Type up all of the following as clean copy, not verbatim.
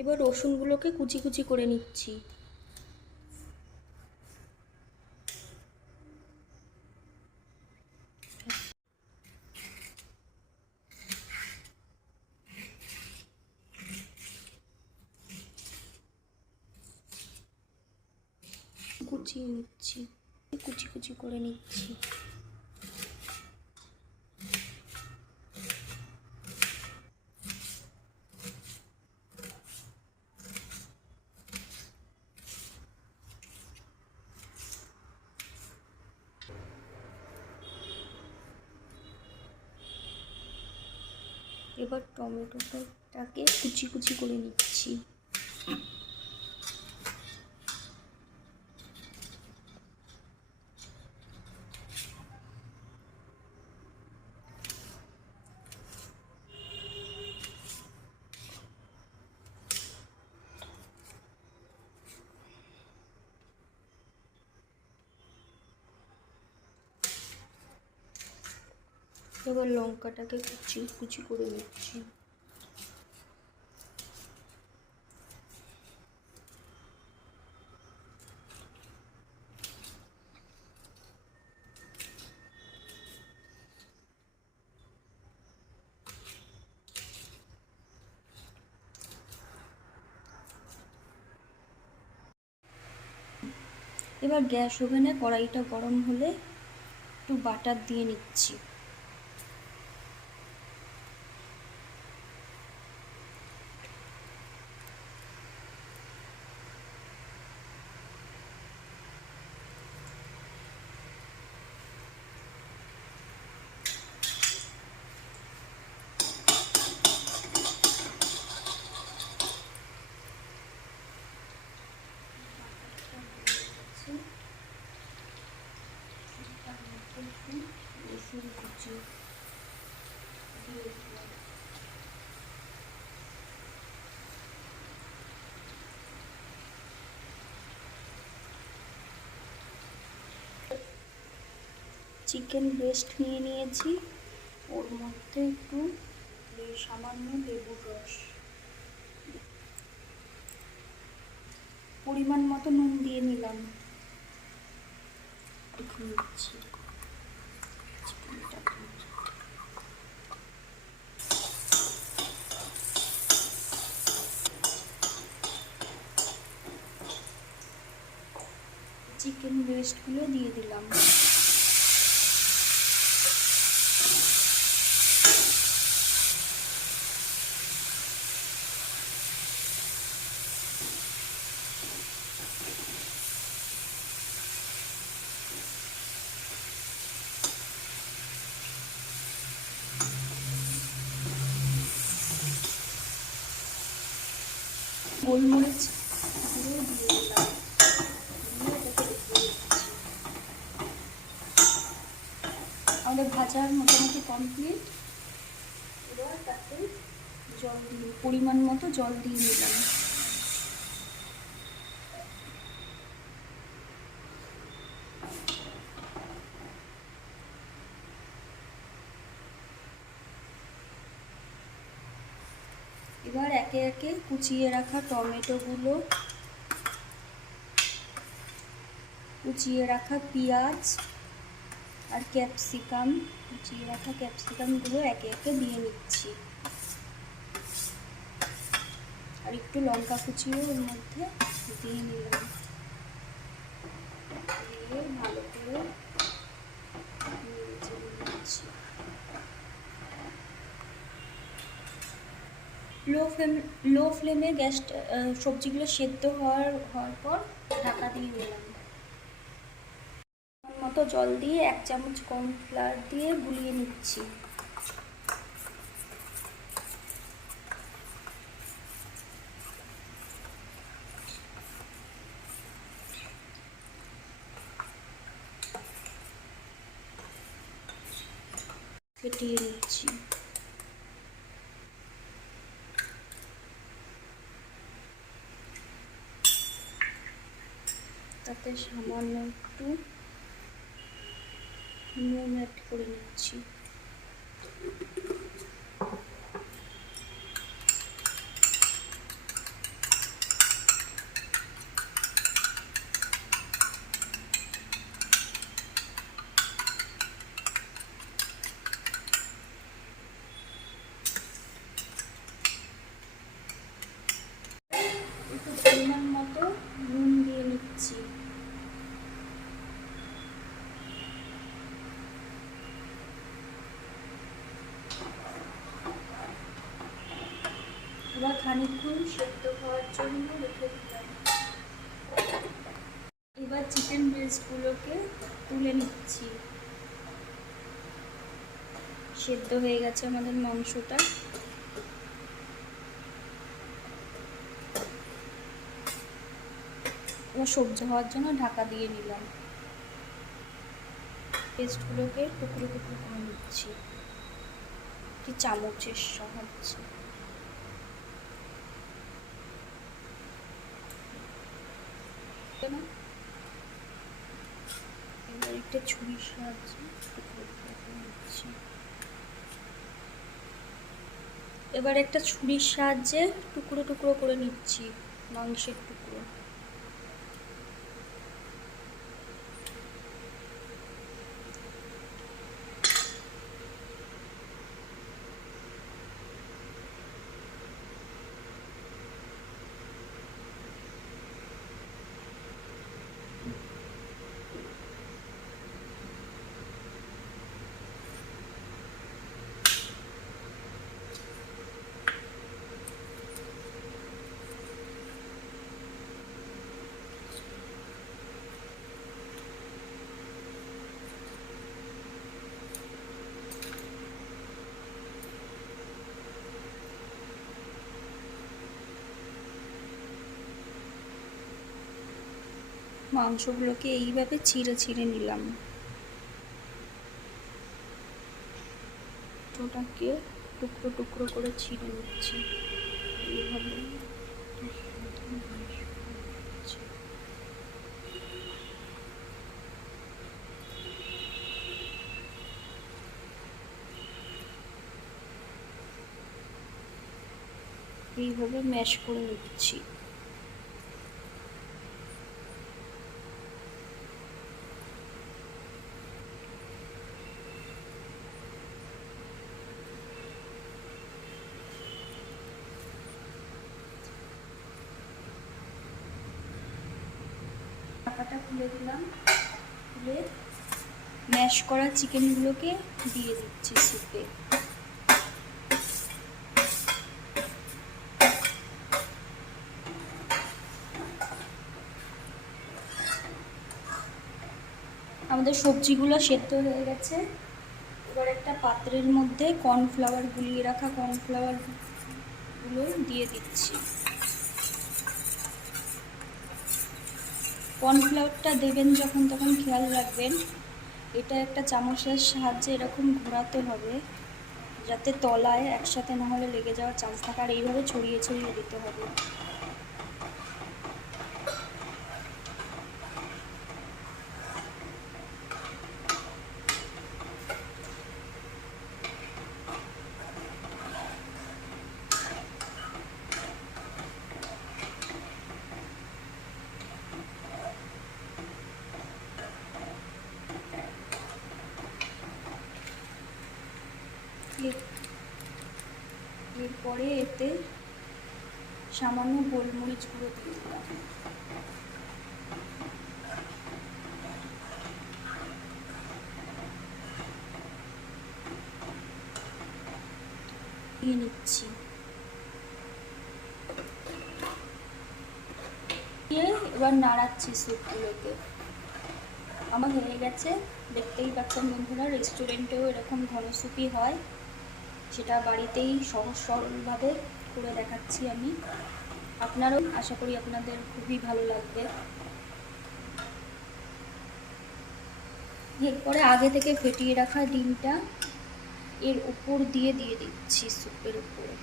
এবার রসুনগুলোকে কুচি কুচি করে নিচ্ছি। কুচিয়ে নিচ্ছি, কুচি কুচি করে নিচ্ছি। এবার টমেটোটাকে কুচি কুচি করে নিচ্ছি। এবার লঙ্কাটাকে কুচি কুচি করে নিচ্ছি। এবার গ্যাস ওভেনে কড়াইটা গরম হলে একটু বাটার দিয়ে নিচ্ছি। চিকেন ব্রেস্ট নিয়ে নিয়েছি, ওর মধ্যে একটু সামান্য লেবুর রস, পরিমাণ মতো নুন দিয়ে নিলাম। নিচ্ছি চিকেন ব্রেস্টগুলো দিয়ে দিলাম। গোলমরিচ গুঁড়ো দিয়ে দিলাম। আমাদের ভাজার মোটামুটি কমপ্লিট। এবার তাতে জল দিয়ে পরিমাণ মতো জল দিয়ে নিলাম। এবার একে একে কুচিয়ে রাখা টমেটোগুলো, কুচিয়ে রাখা পেঁয়াজ আর ক্যাপসিকাম, কুচিয়ে রাখা ক্যাপসিকামগুলো একে একে দিয়ে নিচ্ছি। আর একটু লঙ্কা কুচিও এর মধ্যে দিয়ে নিলাম। দিয়ে ভালো করে নেড়ে নিচ্ছি। লো ফ্লেমে গ্যাসটা সবজিগুলো সেদ্ধ হওয়ার পর ঢাকা দিয়ে দিলাম। মতো জল দিয়ে 1 চামচ কর্নফ্লাওয়ার দিয়ে গুলিয়ে নিচ্ছি। ফেটিয়ে নিচ্ছি। তাতে সামান্য একটু নুন অ্যাড করে নিচ্ছি। এবার খানিকক্ষণ সেদ্ধ হওয়ার জন্য রেখে দিলাম। এবার চিকেন ব্রেস্টগুলোকে তুলে নিচ্ছি। সেদ্ধ হয়ে গেছে আমাদের মাংসটা। এবার সবজি হওয়ার জন্য ঢাকা দিয়ে নিলাম। পেস্টগুলোকে টুকরো টুকরো করে নিচ্ছি একটি চামচের সাহায্যে। এবার একটা ছুরির সাহায্যে টুকরো টুকরো করে নিচ্ছি। এবার একটা ছুরির সাহায্যে টুকরো টুকরো করে নিচ্ছি মাংসের টুকরো। মাংসগুলোকে এইভাবে ছিঁড়ে ছিঁড়ে নিলাম। ওটাকে টুকরো টুকরো করে ছিঁড়ে নিচ্ছি এইভাবে। এইভাবে ম্যাশ করে নিচ্ছি। ঢাকাটা খুলে দিলাম। খুলে ম্যাশ করা চিকেনগুলোকে দিয়ে দিচ্ছি স্যুপে। আমাদের সবজিগুলো সেদ্ধ হয়ে গেছে। এবার একটা পাত্রের মধ্যে কর্নফ্লাওয়ার, গুলিয়ে রাখা কর্নফ্লাওয়ারগুলো দিয়ে দিচ্ছি। কর্নফ্লাওয়ারটা দেবেন যখন তখন খেয়াল রাখবেন এটা একটা চামচের সাহায্যে এরকম ঘোরাতে হবে যাতে তলায় একসাথে না হলে লেগে যাওয়ার চান্স থাকে, আর এইভাবে ছড়িয়ে ছড়িয়ে দিতে হবে। এরপরে এতে সামান্য গোলমরিচ গুঁড়ো দিয়ে দিলাম। দিয়ে নিচ্ছি। দিয়ে এবার নাড়াচ্ছি স্যুপগুলোকে। আমার হয়ে গেছে, দেখতেই পাচ্ছেন বন্ধুরা, রেস্টুরেন্টেও এরকম ঘন স্যুপই হয়, সেটা বাড়িতেই সহজ সরলভাবে করে দেখাচ্ছি আমি। আপনারাও আশা করি আপনাদের খুবই ভালো লাগবে। এরপরে আগে থেকে ফেটিয়ে রাখা ডিমটা এর উপর দিয়ে দিচ্ছি স্যুপের উপরে।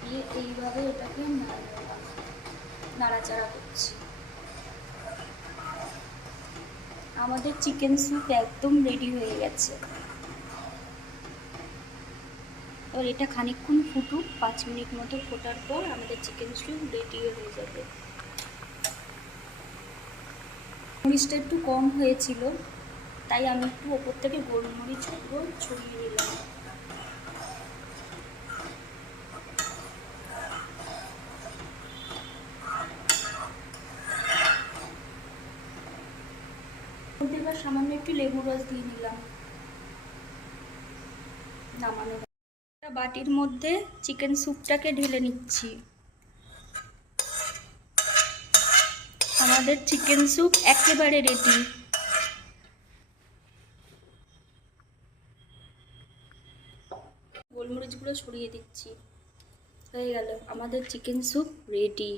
দিয়ে এইভাবে এটাকে নাড়াচাড়া করছি। আমাদের চিকেন স্যুপ একদম রেডি হয়ে গেছে। এবার এটা খানিকক্ষণ ফুটুক, 5 মিনিট মতো ফোটার পর আমাদের চিকেন স্যুপ রেডি হয়ে যাবে। মরিচটা একটু কম হয়েছিল তাই আমি একটু ওপর থেকে গোলমরিচ গুঁড়ো ছড়িয়ে দিলাম। এবার সামান্য একটু লেবুর রস দিয়ে নিলাম। নামানো একটা বাটির মধ্যে চিকেন স্যুপটাকে ঢেলে নিচ্ছি। আমাদের চিকেন স্যুপ একেবারে রেডি। গোলমরিচ গুঁড়ো ছড়িয়ে দিচ্ছি। হয়ে গেল আমাদের চিকেন স্যুপ রেডি।